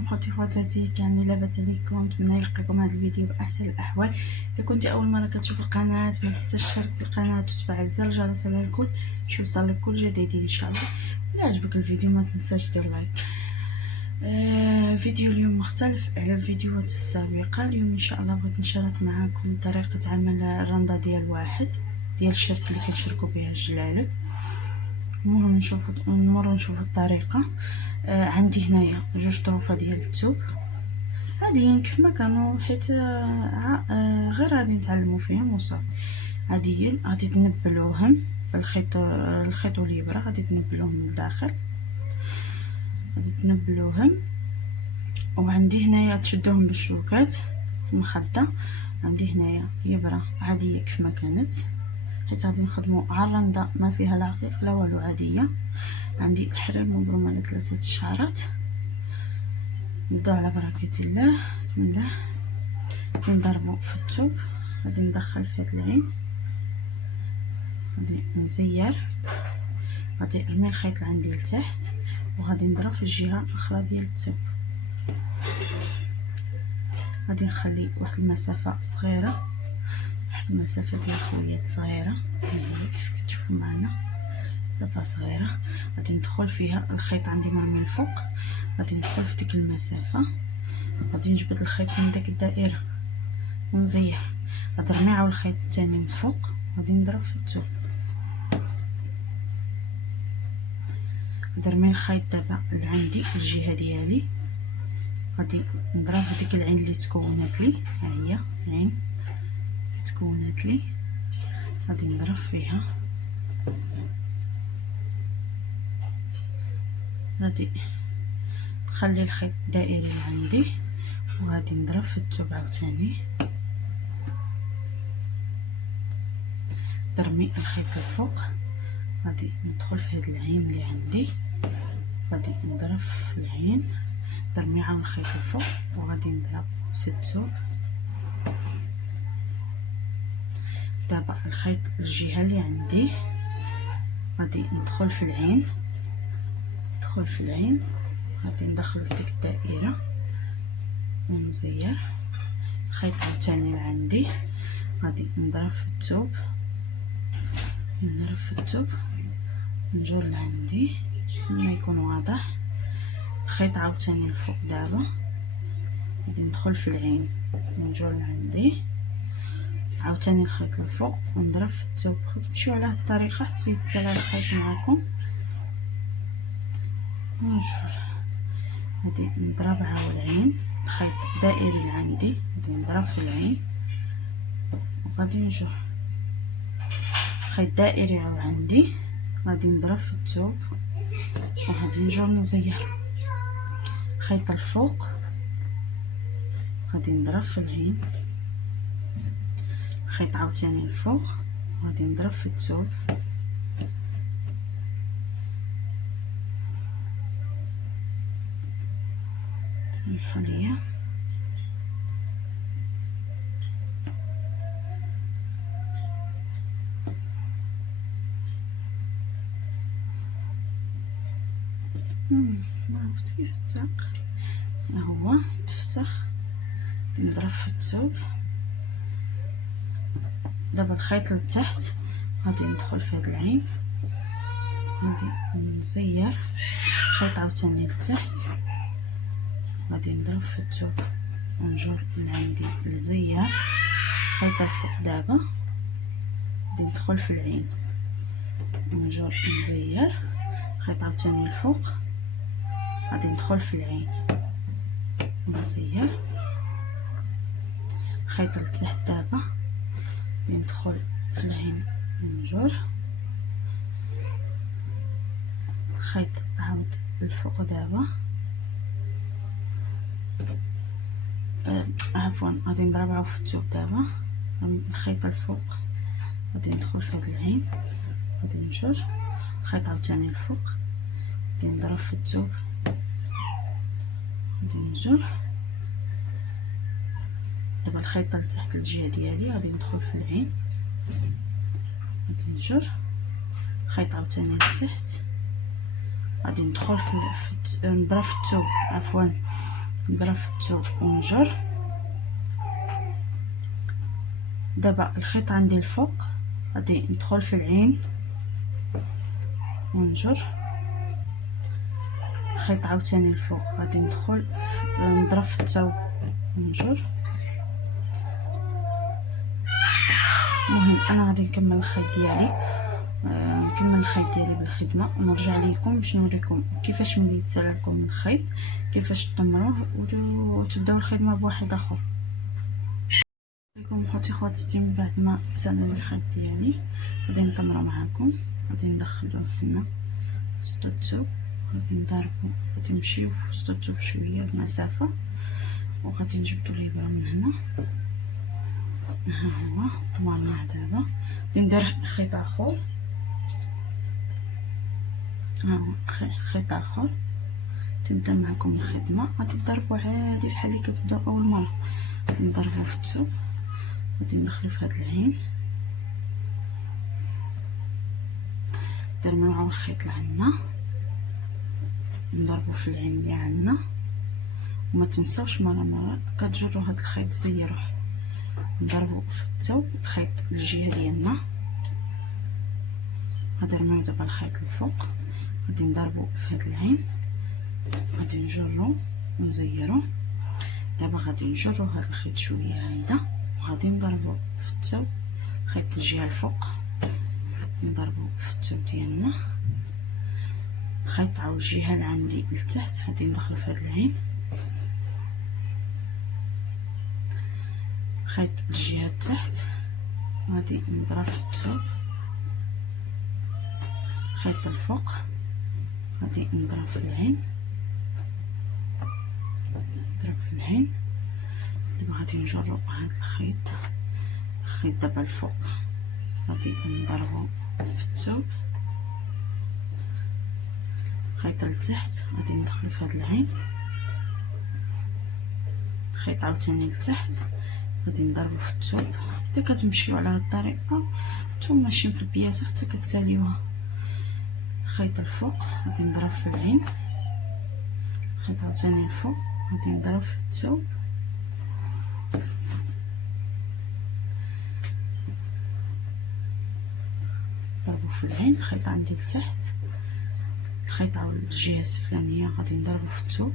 عليكم خوتي خواتاتي كاملين، لاباس عليكم؟ نتمنى يلقاكم هذا الفيديو باحسن الاحوال. اذا كنتي اول مره كتشوف القناه ما تنساش تشترك في القناه وتفعل زر الجرس على الكل باش يوصلك كل جديد ان شاء الله. الا عجبك الفيديو ما تنساش دير لايك. فيديو اليوم مختلف على الفيديوهات السابقه. اليوم ان شاء الله بغيت نشارك معكم طريقه عمل الرنده ديال واحد ديال الشرك اللي كنشركوا بها الجلالب. المهم نشوفوا الطريقه. عندي هنايا جوج طروفه ديال الثوب عاديين كيف ما كانوا، حيت غير غادي نتعلموا فيهم وصافي. عاديين غادي تنبلوهم بالخيط والابره، غادي تنبلوهم من الداخل، غادي تنبلوهم. وعندي هنايا تشدوهم بالشوكات في المخده. عندي هنايا ابره عاديه كيف ما كانت، حيت غادي نخدموا عرنده ما فيها لا عقيق لا والو، عاديه. عندي احرير مبرومه على 3 شعرات. نبداو على بركه الله. بسم الله. غادي نضربو في الثوب، غادي ندخل في هاد العين، غادي نزير، غادي نرمي الخيط اللي عندي لتحت وغادي نضرب في الجهه الاخرى ديال الثوب. غادي نخلي واحد المسافه صغيره، واحد المسافه ديال خويات صغيره، هي كيف كتشوفوا معنا مسافه صغيره. غادي ندخل فيها الخيط عندي مرمي الفوق، غادي ندخل في ديك المسافه، غادي نجبد الخيط من داك الدائره ونزير، غادي نرمي عاود الخيط الثاني من فوق، غادي نضرب في الثوب. غادي نرمي الخيط دابا اللي عندي الجهه ديالي، غادي نضرب في ديك العين اللي تكونات لي، ها هي العين اللي تكونات لي، غادي نضرب فيها. غادي نخلي الخيط الدائري اللي عندي وغادي نضرب في الثوب عاوتاني، نرمي الخيط الفوق، غادي ندخل في هاد العين اللي عندي، غادي نضرب في العين، نرمي عاود الخيط الفوق وغادي نضرب في الثوب. دابا الخيط الجهه اللي عندي غادي ندخل في العين، ندخل في العين، غادي ندخل في ديك الدائره ونزير الخيط عاوتاني اللي عندي، غادي نضرب في الثوب، نضرب في الثوب، نجر لعندي ما يكون واضح. الخيط عاوتاني الفوق. دابا غادي ندخل في العين ونجر لعندي عاوتاني الخيط الفوق ونضرب في الثوب. تمشيو على هاد الطريقه حتى يتسالى الخيط معكم ونجر. غادي نضرب عاود العين، الخيط دائري اللي عندي غادي نضرب في العين وغادي نجر، خيط دائري عاود عندي غادي نضرب في الثوب وغادي نجر نزير خيط الفوق، غادي نضرب في العين، خيط عاوتاني الفوق وغادي نضرب في الثوب. سمحوا لي. ما عرفت كيف تساق، ها هو تفسخ، نضرب في الثوب. دابا الخيط لتحت غادي ندخل في هاد العين، غادي نزير خيط عاوتاني لتحت، غادي نضرب في الثوب ونجر من عندي نزير خيط الفوق. دابا غادي ندخل في العين ونجر نزير خيط عاوتاني الفوق، غادي ندخل في العين ونزير خيط لتحت. دابا غادي ندخل في العين ونجر خيط عاود الفوق. دابا عفوا غادي نضرب عاود في الثوب. دابا الخيط الفوق غادي ندخل في هاد العين، غادي نجر خيط عاوتاني الفوق، غادي نضرب في الثوب، غادي نجر. دابا الخيط لتحت الجهه ديالي غادي ندخل في العين، غادي نجر خيط عاوتاني لتحت، غادي ندخل نضرب في الثوب، عفوا نضرب في الثوب ونجر. دابا الخيط عندي الفوق، غادي ندخل في العين ونجر. الخيط عاوتاني الفوق غادي ندخل نضرب في الثوب ونجر. المهم انا غادي نكمل الخيط ديالي، نكمل الخيط ديالي بالخدمه ونرجع لكم باش نوريكم كيفاش ملي يتسالى لكم الخيط كيفاش تطمروه وتبداو الخدمه بواحد اخر. لكم خواتاتي من بعد ما تسالى الخيط ديالي غادي نطمرو معاكم. غادي ندخلوه هنا وسط الثوب، غادي نضربو، غادي نمشيو في وسط الثوب شويه المسافه، وغادي نجبدو الابره من هنا. ها هو طمرناه. دابا غادي ندير خيط اخر، ها هو خيط اخر. تبدا معكم الخدمه، غادي تضربوا عادي بحال اللي كتبداو اول مره. غادي نضربوا في الثوب، غادي ندخلو في هاد العين، نرميو الخيط لعنا، نضربو في العين اللي عندنا. وما تنساوش مره كتجروا هاد الخيط زيروه. نضربو في الثوب الخيط الجهه ديالنا. غادي نرميو دابا الخيط الفوق، غادي نضربو في هاد العين، غادي نجرو ونزيرو. دابا غادي نجرو هاد الخيط شويه هيدا، وغادي نضربو في الثوب خيط الجهه الفوق، نضربو في الثوب ديالنا. خيط عاود الجهه اللي عندي لتحت غادي ندخلو في هاد العين، خيط الجهه التحت غادي نضرب في الثوب، خيط الفوق غادي نضرب في العين، نضرب في العين. دابا غادي نجرو هاد الخيط دابا الفوق غادي نضربو في الثوب، خيط لتحت غادي ندخلو في هاد العين، خيط عاوتاني لتحت غادي نضربو في الثوب. اذا كتمشيو على هاد الطريقه نتوما ماشيين في البياسه حتى كتساليوها. خيط الفوق غادي نضرب في العين، خيط عاوتاني الفوق غادي نضرب في الثوب، نضربو في العين. خيط عندي لتحت، خيط عاود الجهه السفلانيه غادي نضربو في الثوب،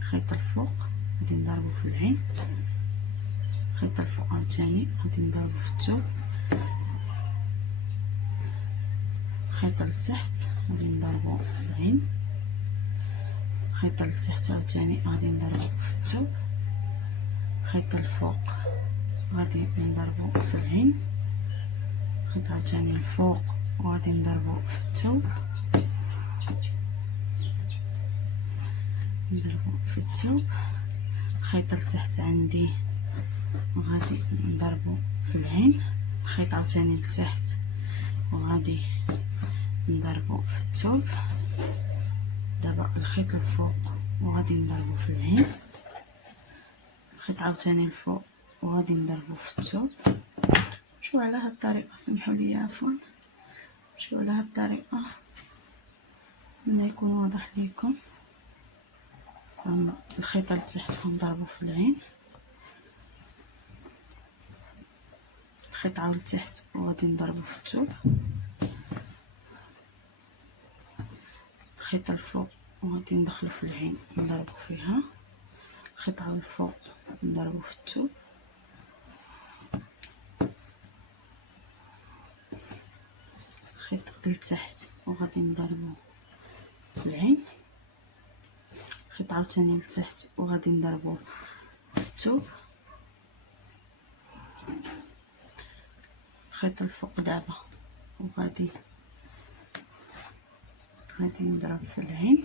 خيط الفوق غادي نضربو في العين، خيط الفوق عاوتاني غادي نضربو في الثوب، خيط لتحت غادي نضربو في العين، خيط لتحت عاوتاني غادي نضربو في الثوب، خيط الفوق غادي نضربو في العين، خيط عاوتاني الفوق وغادي نضربو في الثوب، نضربو في الثوب. خيط لتحت عندي وغادي نضربو في العين، خيط عاوتاني لتحت وغادي نضربو في الثوب. دابا الخيط الفوق وغادي نضربو في العين، خيط عاوتاني الفوق وغادي نضربو في الثوب. مشيو على هاد الطريقه، سمحوا لي عفوا، مشيو على هاد الطريقه، نتمنى يكون واضح ليكم. الخيط لتحت غنضربو في العين، الخيط عاود لتحت وغادي نضربو في الثوب، الخيط الفوق وغادي ندخلو في العين نضربو فيها، الخيط عاود الفوق نضربو في الثوب، خيط لتحت وغادي نضربو في العين، خيط عاوتاني لتحت وغادي نضربو في الثوب، خيط الفوق دابا وغادي نضرب في العين،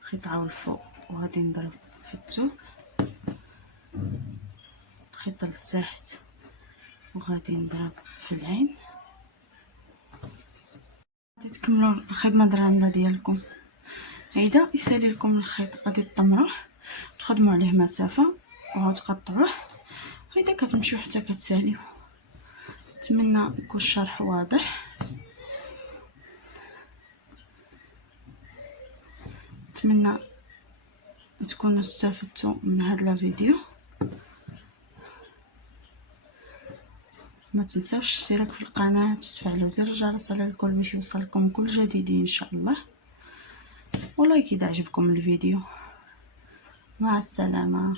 خيط عاود الفوق وغادي نضرب في الثوب، خيط لتحت وغادي نضرب في العين. غادي تكملوا الخدمه الرنده ديالكم. هيدا يسالي لكم الخيط، غادي تطمروه تخدموا عليه مسافه وعاود تقطعوه. هيدا كتمشيو حتى كتساليو. نتمنى يكون الشرح واضح. نتمنى تكونوا استفدتوا من هذا الفيديو. ما تنساوش الاشتراك في القناه وتفعلوا زر الجرس على الكل باش يوصلكم كل جديد ان شاء الله، ولايك اذا عجبكم الفيديو. مع السلامه.